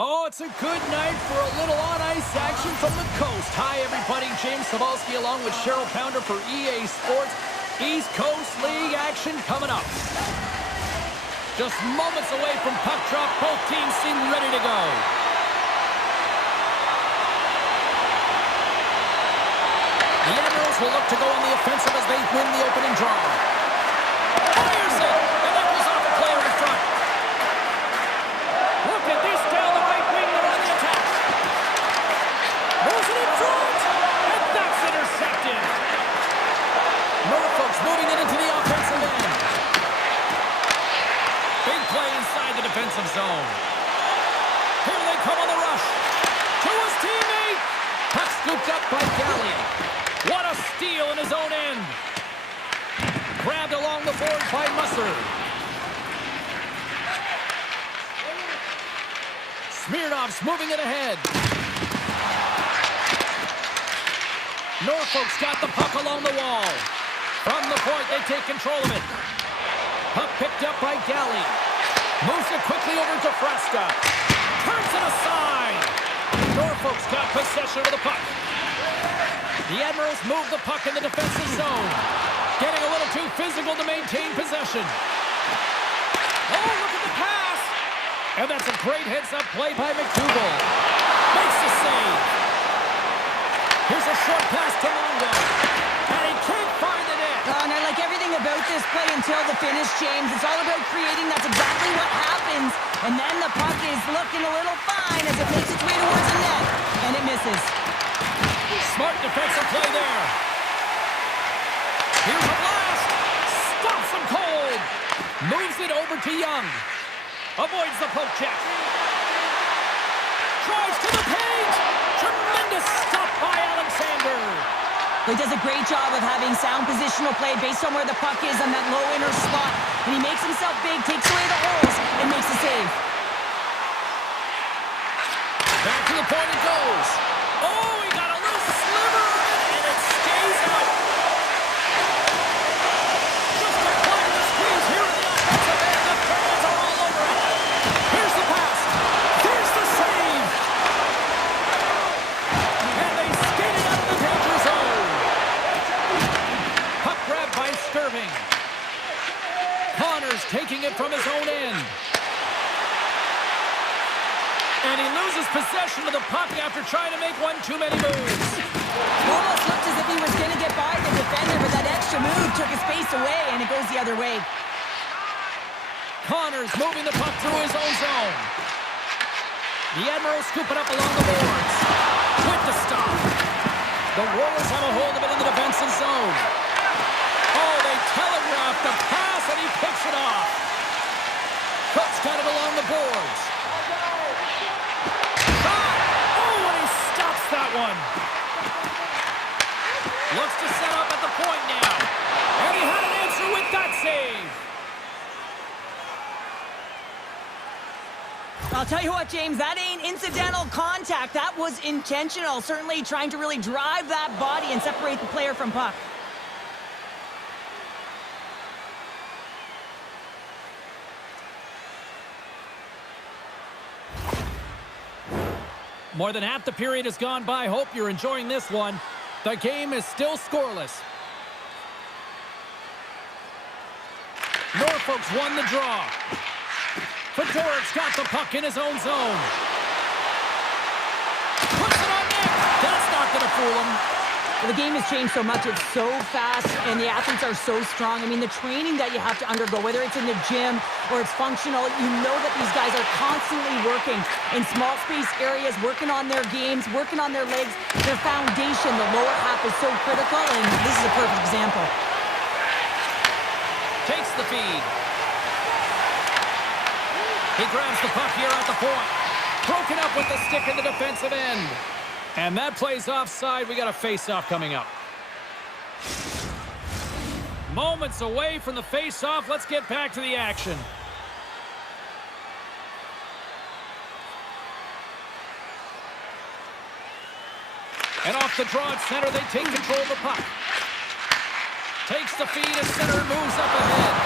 Oh, it's a good night for a little on-ice action from the coast. Hi, everybody. James Cebulski along with Cheryl Pounder for EA Sports. East Coast League action coming up. Just moments away from puck drop. Both teams seem ready to go. The Admirals will look to go on the offensive as they win the opening draw. Fires it! And that goes off a player in front. Look at this down the right wing. They're on the attack. Moves it in front. And that's intercepted. Norfolk's moving it into the offensive end. Big play inside the defensive zone. Here they come on the rush. To his teammate. Puck scooped up by Gallion. What a steal in his own end. Grabbed along the board by Musser. Smirnoff's moving it ahead. Norfolk's got the puck along the wall. From the point, they take control of it. Puck picked up by Galley. Moves it quickly over to Fresca. Turns it aside. Norfolk's got possession of the puck. The Admirals move the puck in the defensive zone. Getting a little too physical to maintain possession. Oh, look at the pass. And that's a great heads-up play by McDougall. Makes the save. Here's a short pass to Longo. And he can't find the net. Oh, and I like everything about this play until the finish, James. It's all about creating. That's exactly what happens. And then the puck is looking a little fine as it makes its way towards the net. And it misses. Smart defensive play there. Here's a blast. Stops him cold. Moves it over to Young. Avoids the poke check. Drives to the paint. Tremendous stop by Alexander. He does a great job of having sound positional play based on where the puck is on that low inner spot. And he makes himself big, takes away the holes, and makes a save. Back to the point it goes. Oh, he got a little sliver of it, and it stays out. Just a play to squeeze here in the offensive end. The fans are all over it. Here's the pass. Here's the save. And they skate it out of the danger zone. Puck grab by Skirving. Connors taking it from his own end. And he loses possession of the puck after trying to make one too many moves. Almost looked as if he was going to get by the defender, but that extra move took his space away, and it goes the other way. Connors moving the puck through his own zone. The Admirals scoop it up along the boards. With the stop. The Royals have a hold of it in the defensive zone. Oh, they telegraph the pass, and he picks it off. Cook's got it along the boards. That one. Looks to set up at the point now. And he had an answer with that save. I'll tell you what, James, that ain't incidental contact. That was intentional. Certainly trying to really drive that body and separate the player from puck. More than half the period has gone by. Hope you're enjoying this one. The game is still scoreless. Norfolk's won the draw. Fedorik's got the puck in his own zone. Puts it on net. That's not going to fool him. Well, the game has changed so much. It's so fast, and the athletes are so strong. I mean, the training that you have to undergo, whether it's in the gym or it's functional, you know that these guys are constantly working in small space areas, working on their games, working on their legs. Their foundation, the lower half, is so critical, and this is a perfect example. Takes the feed. He grabs the puck here at the point. Broken up with the stick in the defensive end. And that plays offside. We got a face-off coming up. Moments away from the face-off. Let's get back to the action. And off the draw at center, they take control of the puck. Takes the feed as center and moves up ahead.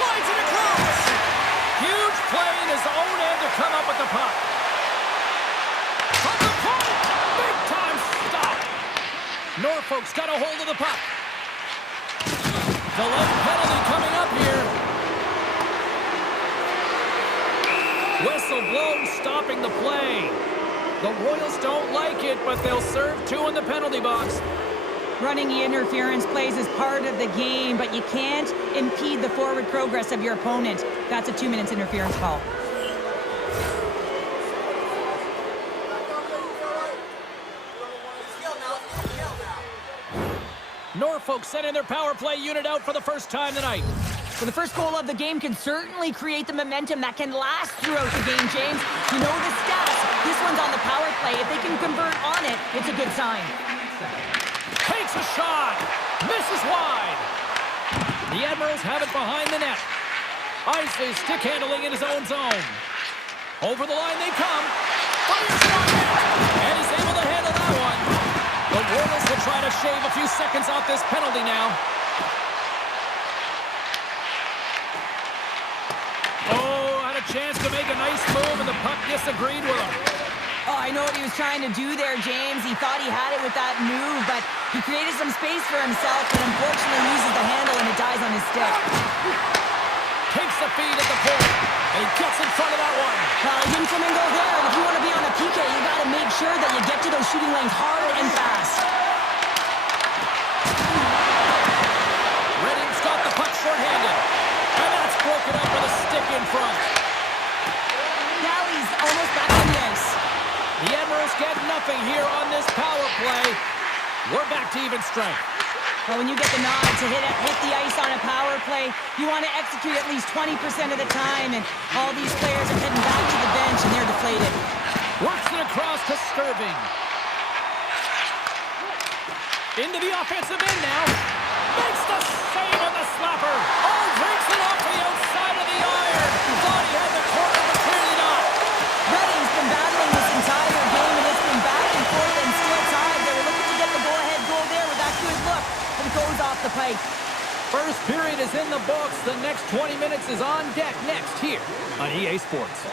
Slides it across. Huge play in his own end to come up with the puck. Norfolk's got a hold of the puck. Delayed penalty coming up here. Whistle blown, stopping the play. The Royals don't like it, but they'll serve 2 in the penalty box. Running the interference plays is part of the game, but you can't impede the forward progress of your opponent. That's a 2 minutes interference call. Norfolk sending their power play unit out for the first time tonight. So the first goal of the game can certainly create the momentum that can last throughout the game, James. You know the stats. This one's on the power play. If they can convert on it, it's a good sign. Takes a shot. Misses wide. The Admirals have it behind the net. Isley stick handling in his own zone. Over the line they come. Fires one. And he's able to handle that one. The Royals will try to shave a few seconds off this penalty now. Oh, had a chance to make a nice move, and the puck disagreed with him. Oh, I know what he was trying to do there, James. He thought he had it with that move, but he created some space for himself, but unfortunately loses the handle, and it dies on his stick. Takes the feed at the point, and he gets in front of that one. Well, he didn't come and go there, and if you want to be on a PK, you got to make sure that you get to those shooting lanes hard and fast. Redding's got the puck shorthanded, and that's broken up with a stick in front. Now he's almost back on the ice. The Admirals get nothing here on this power play. We're back to even strength. Well, when you get the nod to hit the ice on a power play, you want to execute at least 20% of the time, and all these players are heading back to the bench, and they're deflated. Works it across to Skirving. Into the offensive end now. Makes the save on the slapper. Oh, drinks it off the outside of the iron. Thought he had the corner, but clearly not. Redding's been battling this entire game, and it's been back and forth and still tied. They were looking to get the go-ahead goal there with that good look, but it goes off the pipe. First period is in the books. The next 20 minutes is on deck next here on EA Sports.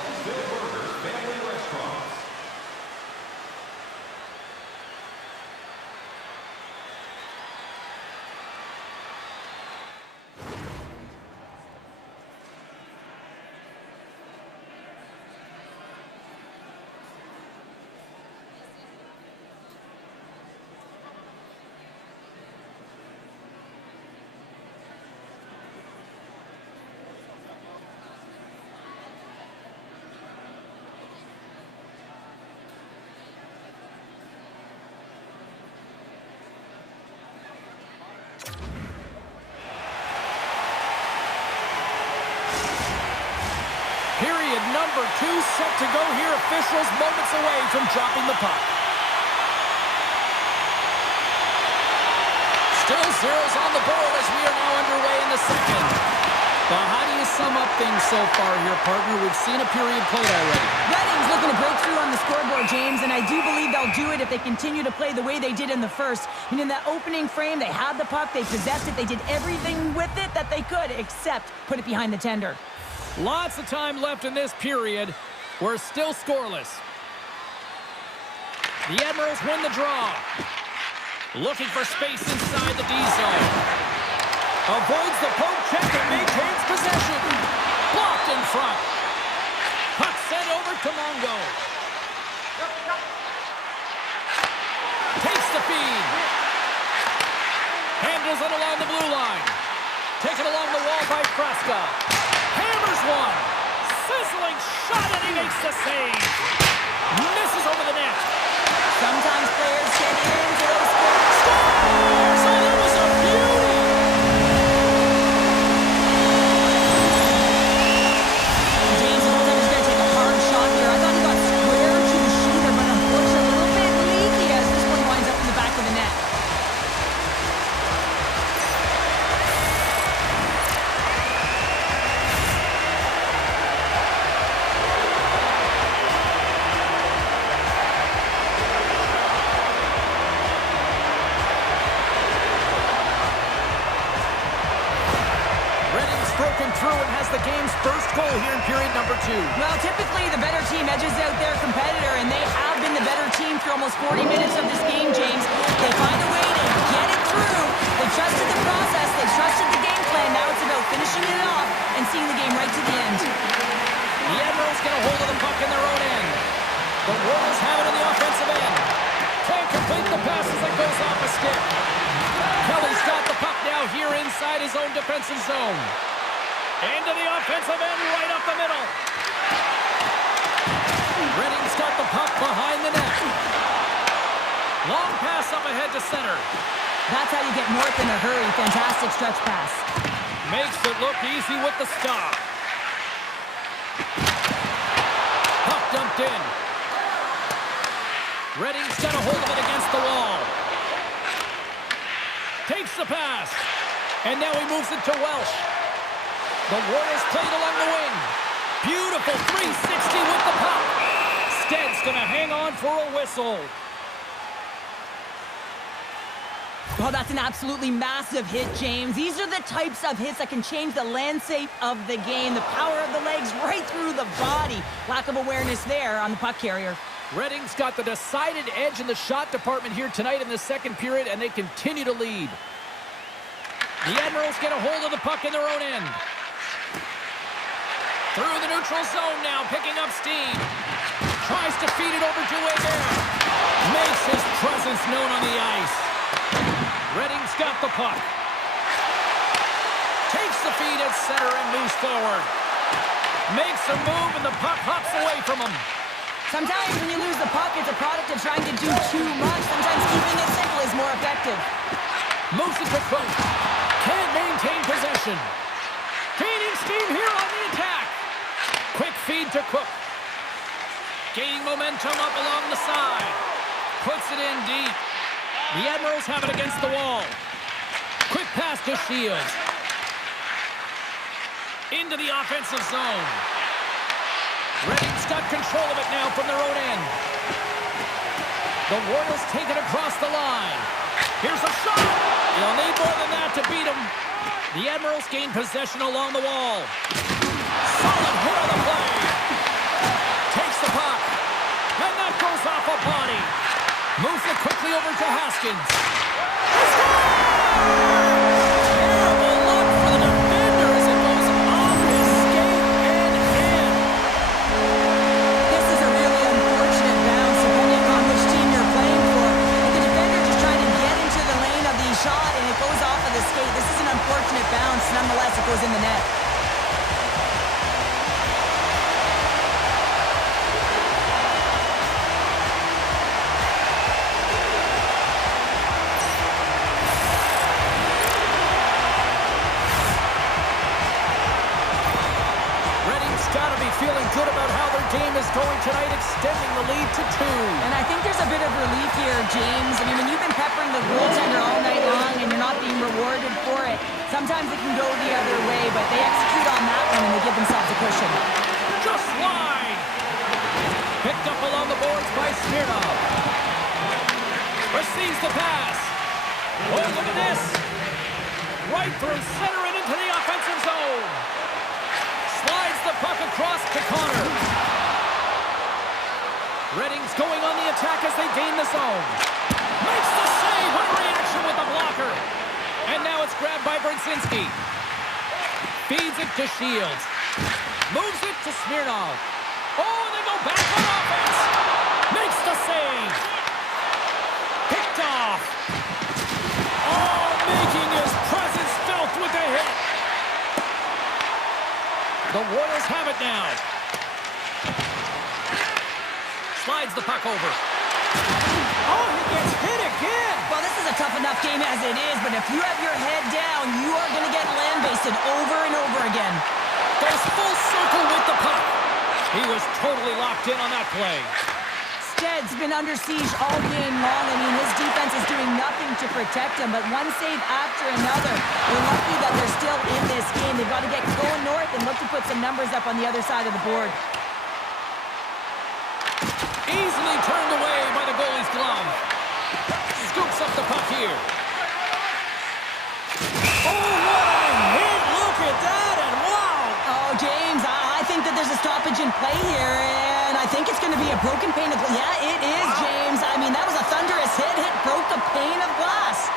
Period number 2 set to go here. Officials moments away from dropping the puck. Still zeros on the board as we are now underway in the second. But how do you sum up things so far here, partner? We've seen a period played already. Redding's looking to break through on the scoreboard, James, and I do believe they'll do it if they continue to play the way they did in the first. I mean, in that opening frame, they had the puck, they possessed it, they did everything with it that they could, except put it behind the tender. Lots of time left in this period. We're still scoreless. The Admirals win the draw. Looking for space inside the D zone. Avoids the poke check and maintains possession. Blocked in front. Puck sent over to Mongo. Takes the feed. Handles it along the blue line. Taken along the wall by Fresca. Hammers one. Sizzling shot, and he makes the save. Misses over the net. Sometimes players get into those scores. So that was a beauty. James, it looks like he's going to take a hard shot here. I thought he got square to the shooter, but unfortunately a little bit leaky as this one winds up in the back of the net. Broken through and has the game's first goal here in period number 2. Well, typically the better team edges out their competitor, and they have been the better team for almost 40 minutes of this game, James. They find a way to inside his own defensive zone. Into the offensive end, right up the middle. Redding's got the puck behind the net. Long pass up ahead to center. That's how you get North in a hurry. Fantastic stretch pass. Makes it look easy with the stop. Puck dumped in. Redding's got a hold of it against the wall. Takes the pass. And now he moves it to Welsh. The Warriors played along the wing. Beautiful 360 with the puck. Stead's going to hang on for a whistle. Oh, that's an absolutely massive hit, James. These are the types of hits that can change the landscape of the game. The power of the legs right through the body. Lack of awareness there on the puck carrier. Redding's got the decided edge in the shot department here tonight in the second period, and they continue to lead. The Admirals get a hold of the puck in their own end. Through the neutral zone now, picking up steam. Tries to feed it over to Weber. Makes his presence known on the ice. Redding's got the puck. Takes the feed at center and moves forward. Makes a move and the puck hops away from him. Sometimes when you lose the puck, it's a product of trying to do too much. Sometimes keeping it simple is more effective. Moves it to Cook. Can't maintain possession. Gaining steam here on the attack. Quick feed to Cook. Gaining momentum up along the side. Puts it in deep. The Admirals have it against the wall. Quick pass to Shields. Into the offensive zone. Redding's got control of it now from their own end. The Royals take it across the line. Here's a shot. They'll need more than that to beat him. The Admirals gain possession along the wall. Solid hit on the play. Takes the puck. And that goes off a body. Moves it quickly over to Haskins. Terrible luck for the defender as it goes off his skate and in. This is a really unfortunate bounce depending on which team you're playing for. And the defender just trying to get into the lane of the shot and it goes off of the skate. This is an unfortunate bounce. Nonetheless, it goes in the net. Feeling good about how their game is going tonight, extending the lead to 2. And I think there's a bit of relief here, James. I mean, when you've been peppering the goaltender all night long and you're not being rewarded for it, sometimes it can go the other way, but they execute on that one and they give themselves a cushion. Just wide. Picked up along the boards by Smirnov. Receives the pass. Oh, look at this. Right through center and into the offensive zone. Slides the puck across to Connor. Redding's going on the attack as they gain the zone. Makes the save. What a reaction with the blocker. And now it's grabbed by Brzezinski. Feeds it to Shields. Moves it to Smirnov. Oh, and they go back on offense. Makes the save. Picked off. Oh, making his presence felt with the hit. The Royals have it now. Slides the puck over. Oh, he gets hit again. Well, this is a tough enough game as it is, but if you have your head down, you are going to get land-basted over and over again. Goes full circle with the puck. He was totally locked in on that play. Stead's been under siege all game long. I mean, his defense is doing nothing to protect him, but one save after another. They're lucky that they're still in this game. They've got to get going north and look to put some numbers up on the other side of the board. Easily turned away by the goalie's glove. Scoops up the puck here. Oh, what a hit! Look at that, and wow! Oh, James, I think that there's a stoppage in play here, and I think it's going to be a broken pane of glass. Yeah, it is, James. I mean, that was a thunderous hit. It broke a pane of glass.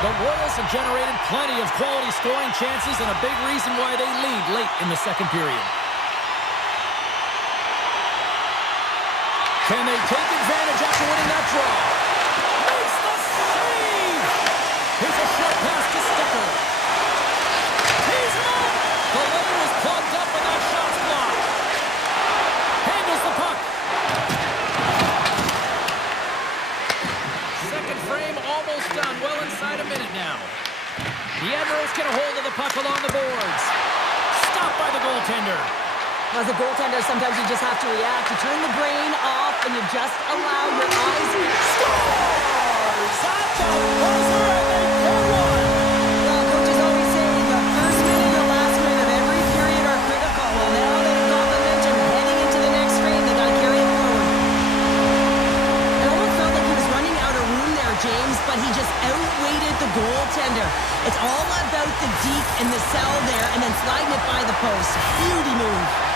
The Royals have generated plenty of quality scoring chances and a big reason why they lead late in the second period. Can they take advantage after winning that draw? Makes the save! and that shot's blocked. Handles the puck. Second frame almost done. Well inside a minute now. The Admirals get a hold of the puck along the boards. Stopped by the goaltender. As a goaltender, sometimes you just have to react. You turn the brain off and you just allow your eyes to Scores! At the buzzer, and they get one! Well, coaches always say the first minute and the last minute of every period are critical. Well, now they've got momentum heading into the next frame. They got to carry it forward. It almost felt like he was running out of room there, James, but he just outweighted the goaltender. It's all about the deep in the cell there and then sliding it by the post. Beauty move.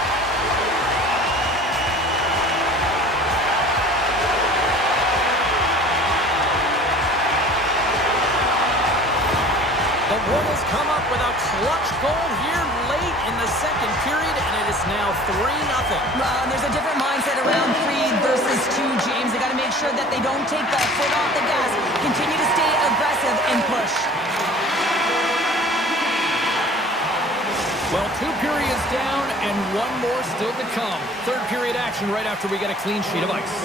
The Royals come up with a clutch goal here late in the second period, and it is now 3-0. There's a different mindset around 3 versus 2, James. They got to make sure that they don't take that foot off the gas. Continue to stay aggressive and push. Well, 2 periods down and 1 more still to come. Third period action right after we get a clean sheet of ice.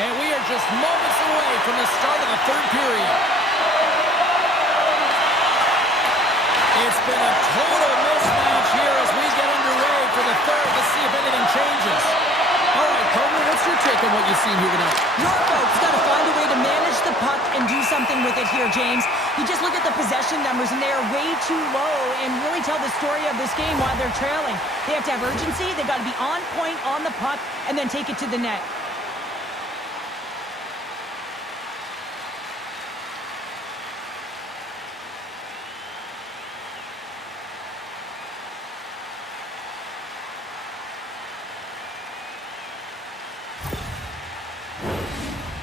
And we are just moments away from the start of the third period. It's been a total mismatch here as we get underway for the third to see if anything changes. All right, Coleman, what's your take on what you've seen here tonight? Norfolk's got to find a way to manage the puck and do something with it here, James. You just look at the possession numbers, and they are way too low and really tell the story of this game while they're trailing. They have to have urgency. They've got to be on point on the puck and then take it to the net.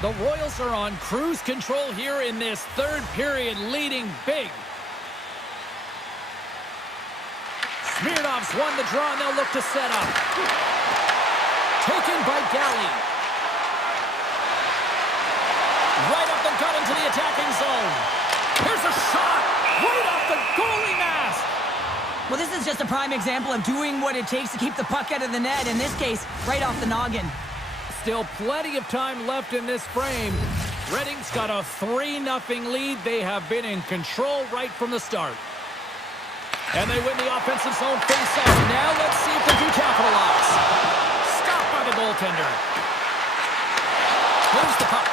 The Royals are on cruise control here in this third period, leading big. Smirnov's won the draw, and they'll look to set up. Taken by Galley. Right up the gut into the attacking zone. Here's a shot right off the goalie mask. Well, this is just a prime example of doing what it takes to keep the puck out of the net. In this case, right off the noggin. Still plenty of time left in this frame. Redding's got a 3-0 lead. They have been in control right from the start. And they win the offensive zone face-off. Now let's see if they can capitalize. Stopped by the goaltender. Moves the puck.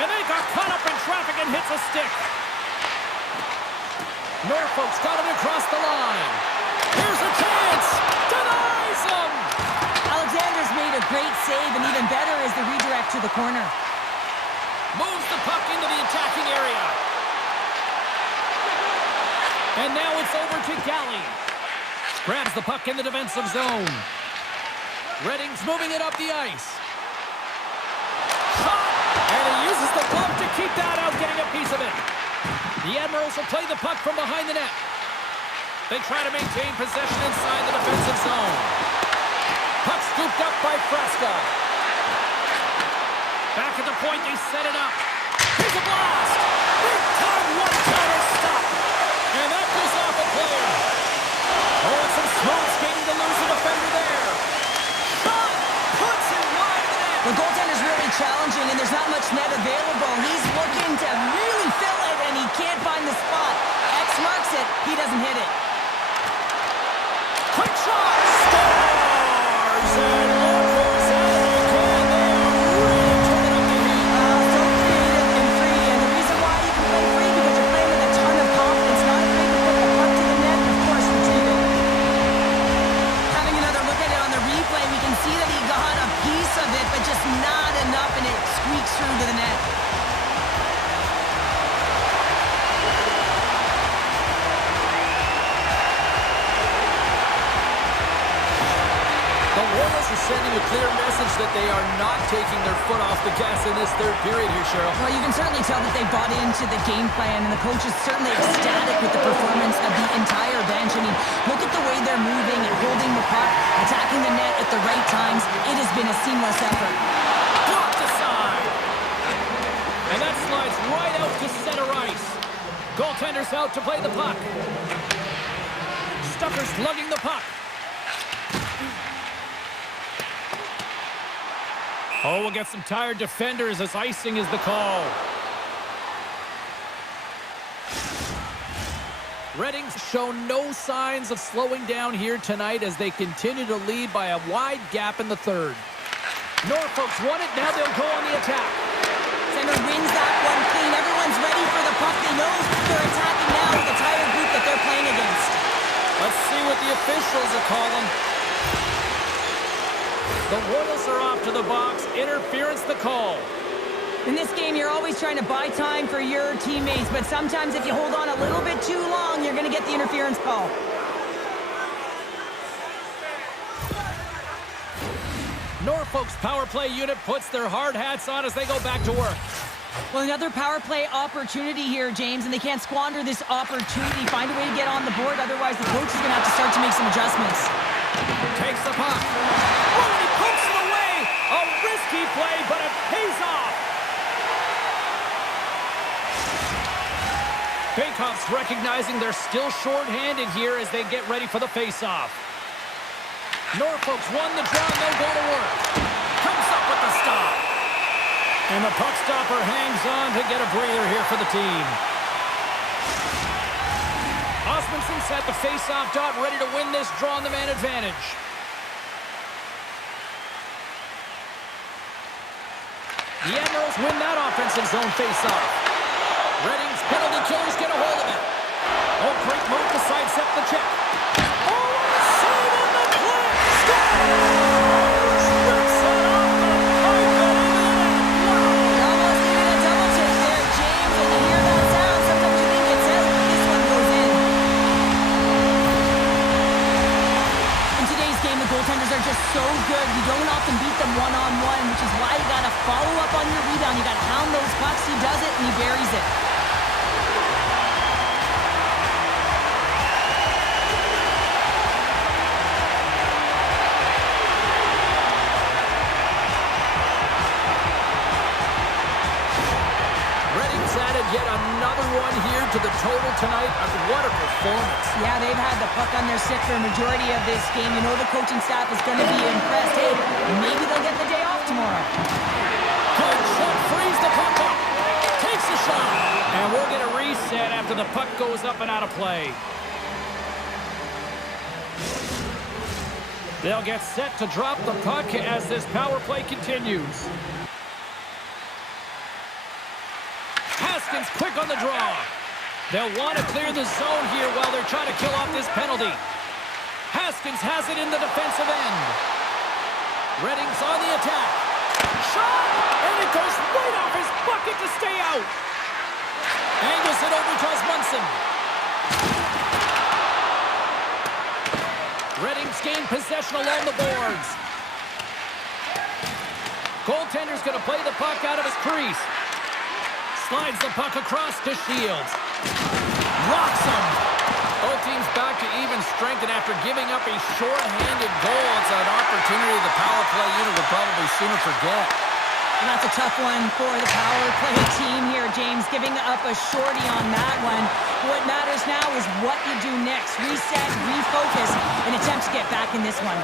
And they got caught up in traffic and hits a stick. Norfolk's got it across the line. Here's a chance. Denies him. Alexander's made a great save, and even better is the redirect to the corner. Moves the puck into the attacking area. And now it's over to Galley. Grabs the puck in the defensive zone. Redding's moving it up the ice. Shot! And he uses the glove to keep that out, getting a piece of it. The Admirals will play the puck from behind the net. They try to maintain possession inside the defensive zone. Puck scooped up by Fresca. Back at the point, they set it up. Here's a blast! Big time one-timer stop! And that goes off a player. Oh, it's some smooth skating to lose a defender there. Shot! Puts it wide of the net. The goaltender's really challenging, and there's not much net available. He's looking to really fill it, and he can't find the spot. X marks it. He doesn't hit it. Quick shot! Scores! And Norfolk's out again. They are really turning up the heat. So creative and free, and the reason why you can play free because you're playing with a ton of confidence, not afraid to put the puck to the net, and of course retrieve it. Having another look at it on the replay, we can see that he got a piece of it, but just not enough, and it squeaks through to the net. sending a clear message that they are not taking their foot off the gas in this third period here, Cheryl. Well, you can certainly tell that they bought into the game plan, and the coach is certainly ecstatic with the performance of the entire bench. I mean, look at the way they're moving and holding the puck, attacking the net at the right times. It has been a seamless effort. Blocked aside. And that slides right out to center ice. Goaltender's out to play the puck. Stucker's lugging the puck. Oh, we'll get some tired defenders as icing is the call. Redding's shown no signs of slowing down here tonight as they continue to lead by a wide gap in the third. Norfolk's won it. Now they'll go on the attack. Center wins that one clean. Everyone's ready for the puck. They know they're attacking now with the tired group that they're playing against. Let's see what the officials are calling. The Royals are off to the box. Interference the call. In this game, you're always trying to buy time for your teammates, but sometimes if you hold on a little bit too long, you're going to get the interference call. Norfolk's power play unit puts their hard hats on as they go back to work. Well, another power play opportunity here, James, and they can't squander this opportunity. Find a way to get on the board, otherwise the coach is going to have to start to make some adjustments. Takes the puck. Oh, and he pokes it away! A risky play, but it pays off! Baykoff's recognizing they're still short-handed here as they get ready for the face-off. Norfolk's won the draw, and they'll go to work. Comes up with the stop. And the puck stopper hangs on to get a breather here for the team. Osmondson set the face-off dot, ready to win this draw on the man advantage. The Admirals win that offensive zone face-off. Redding's penalty killers get a hold of it. Oh, great move to sidestep the check. Oh, save on the play! Scores! Rips it off the pipe and into the net. Wow! You almost needed a double take there, James, and you hear that sound. Sometimes you think it's out, but this one goes in. In today's game, the goaltenders are just so good. You don't often beat them one-on-one, which is why you got to follow up on your rebound. You got to hound those pucks. He does it, and he buries it. Redding's added yet another one here to the total tonight. What a performance. Yeah, they've had the puck on their stick for a majority of this game. You know the coaching staff is going to be impressed. Hey, maybe they'll get the day off tomorrow. Good shot, frees the puck up. Takes a shot. And we'll get a reset after the puck goes up and out of play. They'll get set to drop the puck as this power play continues. Haskins quick on the draw. They'll want to clear the zone here while they're trying to kill off this penalty. Haskins has it in the defensive end. Redding's on the attack. Shot! And it goes right off his bucket to stay out. Angles it over to Osmondson. Redding's gained possession along the boards. Goaltender's going to play the puck out of his crease. Slides the puck across to Shields. Rocks him. Both teams back to even strength, and after giving up a short-handed goal, it's an opportunity the power play unit will probably sooner forget. And that's a tough one for the power play team here, James, giving up a shorty on that one. What matters now is what you do next. Reset, refocus, and attempt to get back in this one.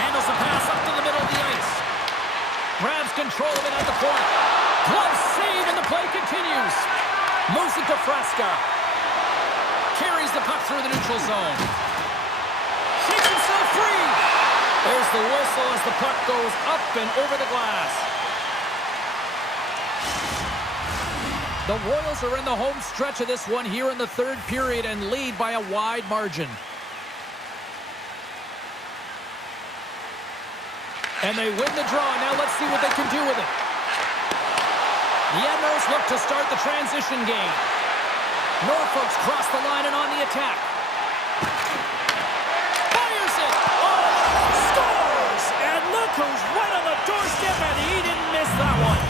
Handles the pass up to the middle of the ice. Grabs control of it at the point. Glove save, and the play continues. Moves it to Fresca. Carries the puck through the neutral zone. Shakes himself free. There's the whistle as the puck goes up and over the glass. The Royals are in the home stretch of this one here in the third period and lead by a wide margin. And they win the draw. Now let's see what they can do with it. The Admirals look to start the transition game. Norfolk's crossed the line and on the attack. Fires it! Oh, goes right on the doorstep, and he didn't miss that one.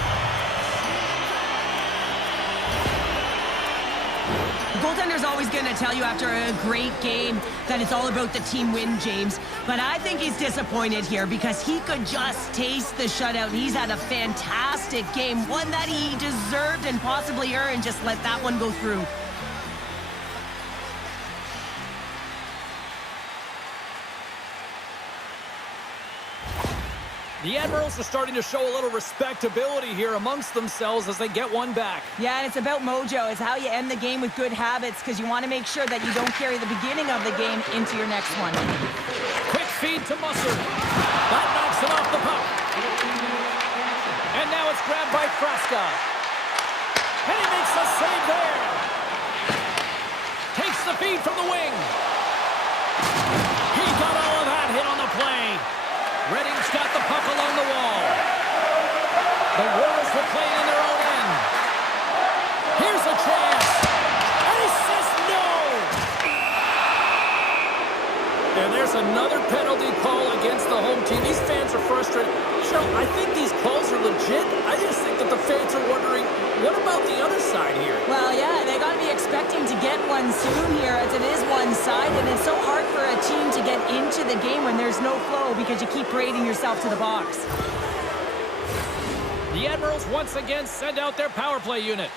Goaltender's always going to tell you after a great game that it's all about the team win, James. But I think he's disappointed here because he could just taste the shutout. He's had a fantastic game, one that he deserved and possibly earned. Just let that one go through. The Admirals are starting to show a little respectability here amongst themselves as they get one back. Yeah, and it's about mojo. It's how you end the game with good habits because you want to make sure that you don't carry the beginning of the game into your next one. Quick feed to Musser. That knocks him off the puck. And now it's grabbed by Fresca. And he makes a save there. Takes the feed from the wing. He got all of that hit on the play. Redding's got the puck along the wall. The Royals were playing in their own end. Here's a chance. And he says no. And there's another penalty call against the home team. These fans are frustrated. Cheryl, I think these calls are legit. I just think that the fans are wondering, what about the other side here? Well, yeah, they got to be expecting to get one soon here as it is one-sided, and it's so hard for a team to get into the game when there's no flow because you keep parading yourself to the box. The Admirals once again send out their power play unit.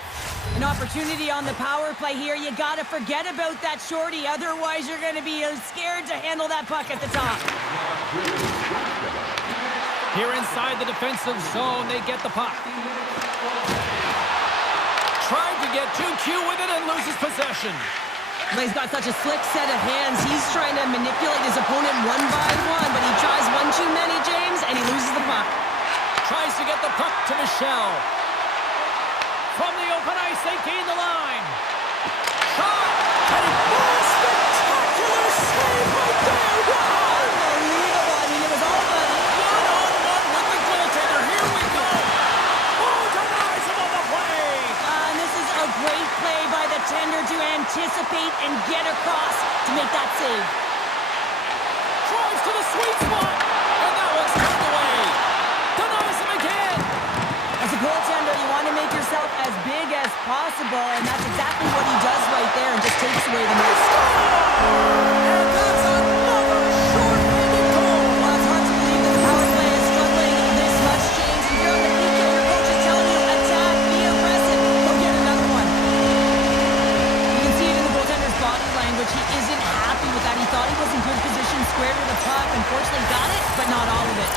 An opportunity on the power play here. You got to forget about that shorty, otherwise you're going to be scared to handle that puck at the top. Here inside the defensive zone, they get the puck. Tried to get too cute with it and loses possession. He's got such a slick set of hands. He's trying to manipulate his opponent one by one, but he tries one too many, James, and he loses the puck. Tries to get the puck to Michelle. From the open ice, they gain the line. Shot! And a spectacular save right there! Wow! Unbelievable. I mean, it was all but one-on-one with the goaltender. Here we go. Oh, denies him on the play. and this is a great play by the tender to anticipate and get across to make that save. Drives to the sweet spot. And that one's turned away. Denies him again. As a goaltender, you want to make yourself as big as possible, and that's exactly what he does right there and just takes away the miss. And that's another short-handed goal. Well, it's hard to believe that the power play is struggling this much, James. And you're on the PK, your coach is telling you, attack, be aggressive, go get another one. You can see it in the goaltender's body language. He isn't happy with that. He thought he was in good position, square to the puck. Unfortunately, got it, but not all of it.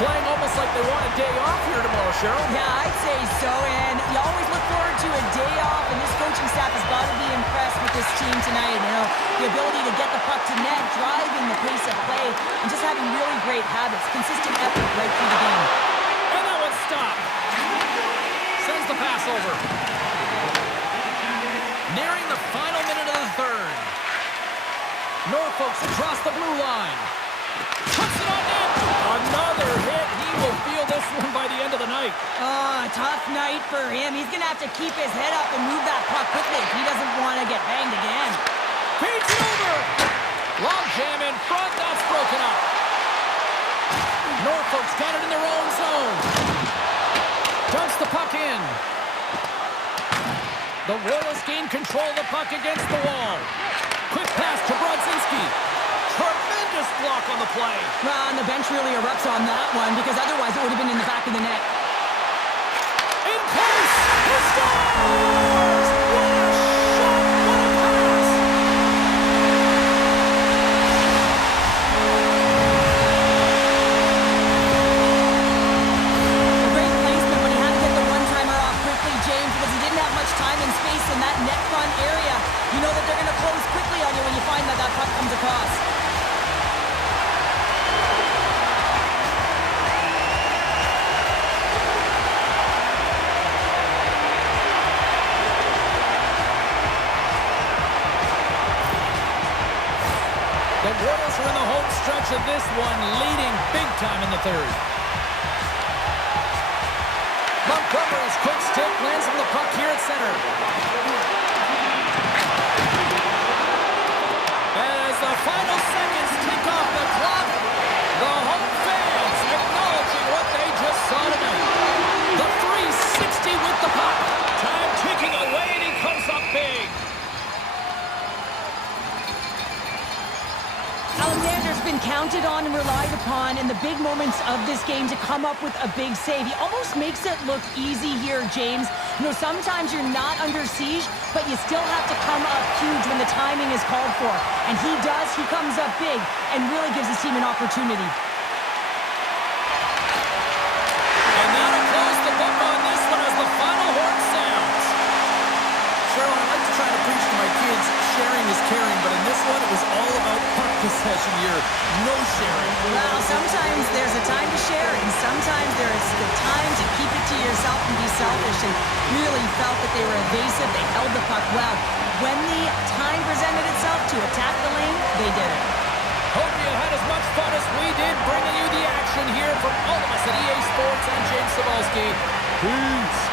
Playing almost like they want a day off here tomorrow, Cheryl. Yeah, I'd say so, and you always look forward to a day off, and this coaching staff has got to be impressed with this team tonight. You know, the ability to get the puck to net, driving the pace of play, and just having really great habits, consistent effort right through the game. And that one stopped. Sends the pass over. Nearing the final minute of the third. Norfolk's across the blue line. Puts it on net. Another hit. He will feel this one by the end of the night. Oh, tough night for him. He's going to have to keep his head up and move that puck quickly if he doesn't want to get banged again. Feeds it over. Long jam in front. That's broken up. Norfolk's got it in their own zone. Dumps the puck in. The Royals gain control of the puck against the wall. Quick pass to Brodzinski. Tremendous block on the play. Well, and the bench really erupts on that one because otherwise it would have been in the back of the net. In place! He scores! What a shot! What a pass! A great placement, but he had to get the one-timer off quickly, James, because he didn't have much time and space in that net front area. You know that they're going to close quickly on you when you find that that puck comes across. The Royals are in the home stretch of this one, leading big time in the third. This quick stick lands on the puck here at center. As the final seconds tick off the clock, the home fans acknowledging what they just saw tonight. The 360 with the puck. Time ticking away, and he comes up big. Alexander's been counted on and relied upon in the big moments of this game to come up with a big save. He almost makes it look easy here, James. You know, sometimes you're not under siege, but you still have to come up huge when the timing is called for. And he does. He comes up big and really gives his team an opportunity. And now to close the book on this one as the final horn sounds. Cheryl, I like to try to preach to my kids, sharing is caring, but in this one, it was all about puck possession here. No sharing. Well, sometimes there's a time to share, and sometimes there is the time to keep it to yourself and be selfish, and really felt that they were evasive. They held the puck well. When the time presented itself to attack the lane, they did it. Hope you had as much fun as we did bringing you the action here from all of us at EA Sports and James Cybulski. Peace.